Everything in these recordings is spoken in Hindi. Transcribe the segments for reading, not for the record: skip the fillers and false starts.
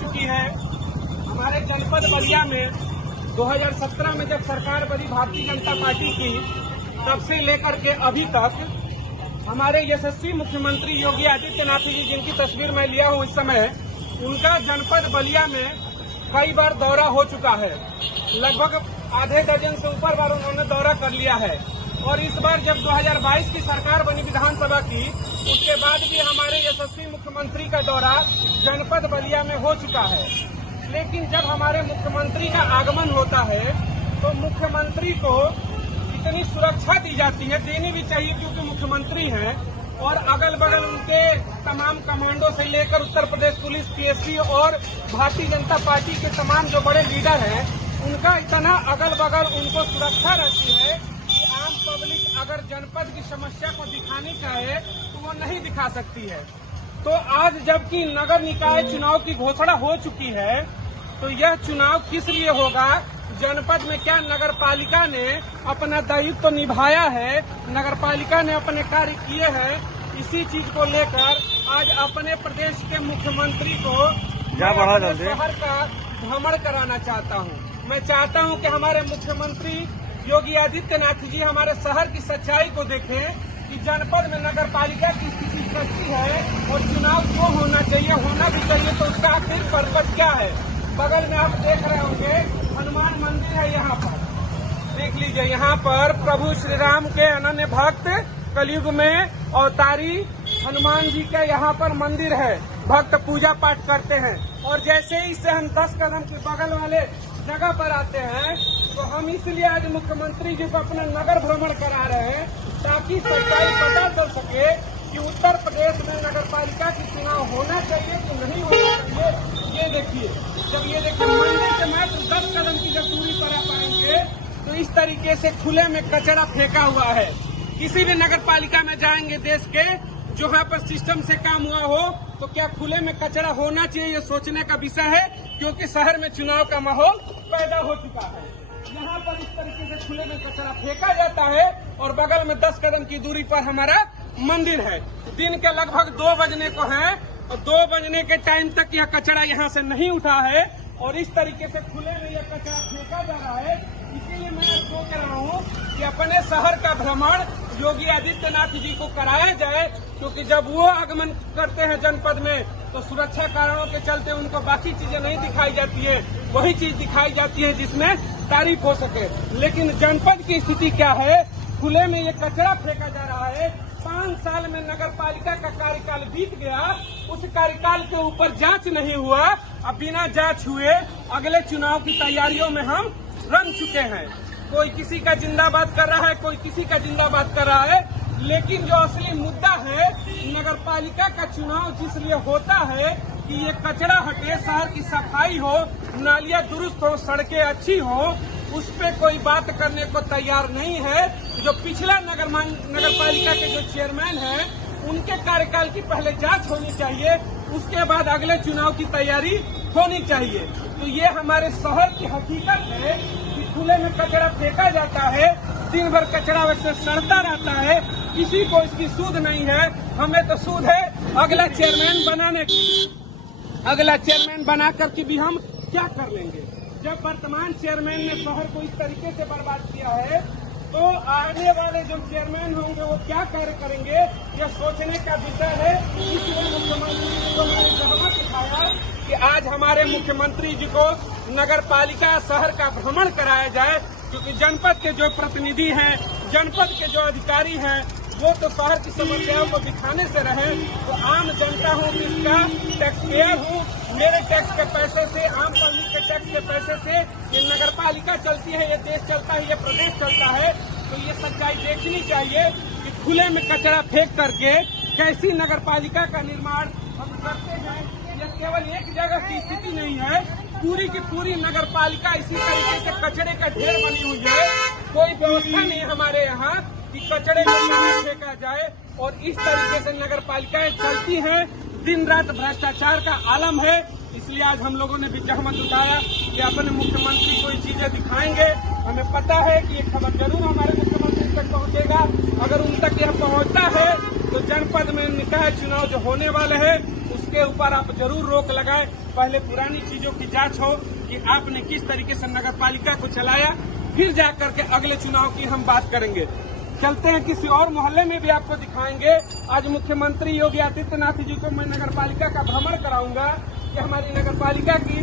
चुकी है। हमारे जनपद बलिया में 2017 में जब सरकार बनी भारतीय जनता पार्टी की, तब से लेकर के अभी तक हमारे यशस्वी मुख्यमंत्री योगी आदित्यनाथ जी, जिनकी तस्वीर मैं लिया हूँ इस समय, उनका जनपद बलिया में कई बार दौरा हो चुका है। लगभग आधे दर्जन से ऊपर बार उन्होंने दौरा कर लिया है। और इस बार जब 2022 की सरकार बनी विधानसभा की, उसके बाद भी हमारे यशस्वी मुख्यमंत्री का दौरा जनपद बलिया में हो चुका है। लेकिन जब हमारे मुख्यमंत्री का आगमन होता है तो मुख्यमंत्री को इतनी सुरक्षा दी जाती है, देनी भी चाहिए क्योंकि मुख्यमंत्री हैं, और अगल बगल उनके तमाम कमांडो से लेकर उत्तर प्रदेश पुलिस, पीएससी और भारतीय जनता पार्टी के तमाम जो बड़े लीडर हैं, उनका इतना अगल बगल उनको सुरक्षा रहती है कि आम पब्लिक अगर जनपद की समस्या को दिखानी चाहे तो वो नहीं दिखा सकती है। तो आज जबकि नगर निकाय चुनाव की घोषणा हो चुकी है, तो यह चुनाव किस लिए होगा, जनपद में क्या नगर पालिका ने अपना दायित्व तो निभाया है, नगर पालिका ने अपने कार्य किए हैं, इसी चीज को लेकर आज अपने प्रदेश के मुख्यमंत्री को शहर का भ्रमण कराना चाहता हूं। मैं चाहता हूं कि हमारे मुख्यमंत्री योगी आदित्यनाथ जी हमारे शहर की सच्चाई को देखें कि जनपद में नगर पालिका की स्थिति कैसी है और चुनाव क्यों होना चाहिए, होना भी चाहिए तो उसका आखिर पर्पज क्या है। बगल में आप देख रहे होंगे हनुमान मंदिर है, यहाँ पर देख लीजिए, यहाँ पर प्रभु श्री राम के अनन्य भक्त कलयुग में अवतारी हनुमान जी का यहाँ पर मंदिर है, भक्त पूजा पाठ करते हैं। और जैसे ही से हम 10 कदम के बगल वाले जगह पर आते हैं तो हम इसलिए आज मुख्यमंत्री जी को अपना नगर भ्रमण करा रहे हैं ताकि सच्चाई पता चल सके कि उत्तर प्रदेश में नगर पालिका की चुनाव होना चाहिए कि नहीं होना चाहिए। ये देखिए, जब ये देखिए मंदिर से मात्र 10 कदम की जब दूरी पर आ पाएंगे तो इस तरीके से खुले में कचरा फेंका हुआ है। किसी भी नगर पालिका में जाएंगे देश के, जो यहाँ पर सिस्टम से काम हुआ हो, तो क्या खुले में कचरा होना चाहिए, ये सोचने का विषय है, क्योंकि शहर में चुनाव का माहौल पैदा हो चुका है। यहाँ पर इस तरीके से खुले में कचरा फेंका जाता है और बगल में 10 कदम की दूरी पर हमारा मंदिर है। दिन के लगभग 2 बजने को है और 2 बजने के टाइम तक यह कचरा यहाँ से नहीं उठा है और इस तरीके से खुले में यह कचरा फेंका जा रहा है। इसीलिए मैं सोच रहा हूँ कि अपने शहर का भ्रमण योगी आदित्यनाथ जी को कराया जाए, क्योंकि जब वो आगमन करते हैं जनपद में तो सुरक्षा कारणों के चलते उनको बाकी चीजें नहीं दिखाई जाती है, वही चीज दिखाई जाती है जिसमें तारीफ हो सके। लेकिन जनपद की स्थिति क्या है, खुले में ये कचरा फेंका जा रहा है। 5 साल में नगर पालिका का कार्यकाल बीत गया, उस कार्यकाल के ऊपर जांच नहीं हुआ। अब बिना जांच हुए अगले चुनाव की तैयारियों में हम रम चुके हैं। कोई किसी का जिंदाबाद कर रहा है, कोई किसी का जिंदाबाद कर रहा है, लेकिन जो असली मुद्दा है नगर पालिका का चुनाव जिस लिए होता है कि ये कचरा हटे, शहर की सफाई हो, नालियां दुरुस्त हो, सड़कें अच्छी हो, उस पे कोई बात करने को तैयार नहीं है। जो पिछला नगर पालिका के जो चेयरमैन हैं, उनके कार्यकाल की पहले जांच होनी चाहिए, उसके बाद अगले चुनाव की तैयारी होनी चाहिए। तो ये हमारे शहर की हकीकत है कि खुले में कचरा फेंका जाता है, दिन भर कचरा वैसे सड़ता रहता है, किसी को इसकी सूद नहीं है। हमें तो सूद है अगला चेयरमैन बनाने की, अगला चेयरमैन बना करके भी हम क्या कर लेंगे। जब वर्तमान चेयरमैन ने शहर को इस तरीके से बर्बाद किया है तो आने वाले जो चेयरमैन होंगे वो क्या कार्य करेंगे, यह सोचने का विषय है। इसलिए मुख्यमंत्री जी को मैंने सहमत दिखाया कि आज हमारे मुख्यमंत्री जी को नगर पालिका शहर का भ्रमण कराया जाए, क्योंकि जनपद के जो प्रतिनिधि हैं, जनपद के जो अधिकारी हैं, वो तो शहर की समस्याओं को दिखाने से रहे। तो आम जनता हूँ, इसका टैक्स पेयर हूँ, मेरे टैक्स के पैसे से, आम पब्लिक के टैक्स के पैसे से ये नगर पालिका चलती है, ये देश चलता है, ये प्रदेश चलता है। तो ये सच्चाई देखनी चाहिए कि खुले में कचरा फेंक करके कैसी नगर पालिका का निर्माण हम करते हैं। यह केवल एक जगह की स्थिति नहीं है, पूरी की पूरी नगर पालिका इसी तरीके से कचरे का ढेर बनी हुई है। कोई व्यवस्था नहीं हमारे यहाँ कि कचरे को यहाँ फेंका जाए, और इस तरीके से नगर पालिकाएं चलती हैं। दिन रात भ्रष्टाचार का आलम है। इसलिए आज हम लोगों ने भी जहमत उठाया कि अपने मुख्यमंत्री को ये चीजें दिखाएंगे। हमें पता है कि ये खबर जरूर हमारे मुख्यमंत्री तक पहुंचेगा। अगर उन तक यह पहुंचता है तो जनपद में निकाय चुनाव जो होने वाले हैं उस इसके ऊपर आप जरूर रोक लगाएं। पहले पुरानी चीजों की जांच हो कि आपने किस तरीके से नगर पालिका को चलाया, फिर जाकर के अगले चुनाव की हम बात करेंगे। चलते हैं किसी और मोहल्ले में भी आपको दिखाएंगे। आज मुख्यमंत्री योगी आदित्यनाथ जी को मैं नगर पालिका का भ्रमण कराऊंगा कि हमारी नगर पालिका की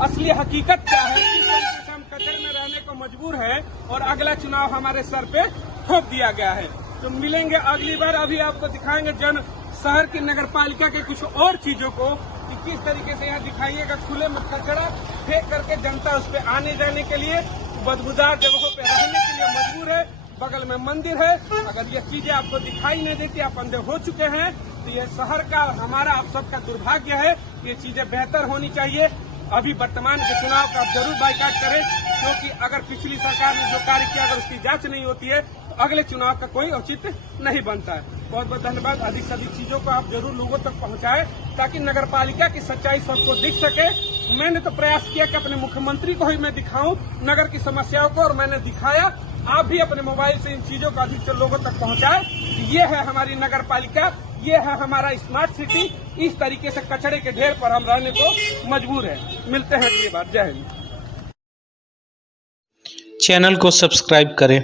असली हकीकत क्या है, किस तरीके से हम कचरे में रहने को मजबूर है और अगला चुनाव हमारे सर पे थोप दिया गया है। तो मिलेंगे अगली बार। अभी आपको दिखाएंगे शहर की नगर पालिका के कुछ और चीजों को कि किस तरीके से यहाँ दिखाइएगा खुले में कचरा फेंक करके जनता उस पर आने जाने के लिए, बदबूदार जगहों पे रहने के लिए मजबूर है। बगल में मंदिर है। अगर ये चीजें आपको दिखाई नहीं देती, आप अंधे हो चुके हैं, तो ये शहर का हमारा आप सबका दुर्भाग्य है। ये चीजें बेहतर होनी चाहिए। अभी वर्तमान के चुनाव का आप जरूर बाइकाट करें, क्योंकि अगर पिछली सरकार ने जो कार्य किया अगर उसकी जांच नहीं होती है तो अगले चुनाव का कोई औचित्य नहीं बनता है। बहुत बहुत धन्यवाद। अधिक से अधिक चीजों को आप जरूर लोगों तक पहुंचाएं ताकि नगर पालिका की सच्चाई सबको दिख सके। मैंने तो प्रयास किया कि अपने मुख्यमंत्री को ही मैं दिखाऊं नगर की समस्याओं को, और मैंने दिखाया। आप भी अपने मोबाइल से इन चीजों को अधिक से लोगों तक पहुंचाएं। ये है हमारी नगर पालिका, ये है हमारा स्मार्ट सिटी। इस तरीके से कचरे के ढेर पर हम रहने को मजबूर है। मिलते हैं अगली बार। जय हिंद। चैनल को सब्सक्राइब करें।